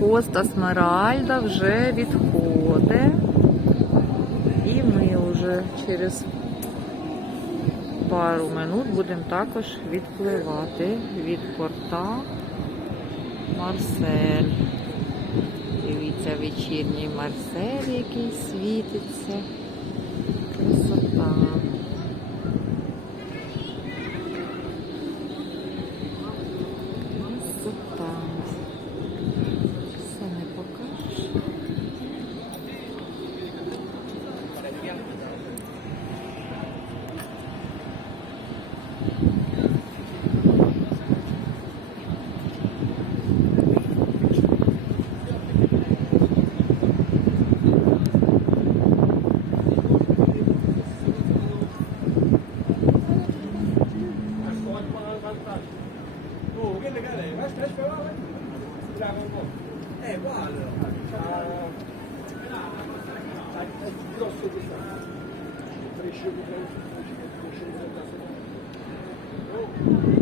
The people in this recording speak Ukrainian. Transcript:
Коста Смеральда вже відходить. І ми вже через пару минут будемо також відпливати від порта Марсель. Дивіться, вечірній Марсель, який світиться. Tu, che le gare? Ma stai sperando? Un po'. Eh, guarda. È grosso questo. Cresce cresce, cresce cresce.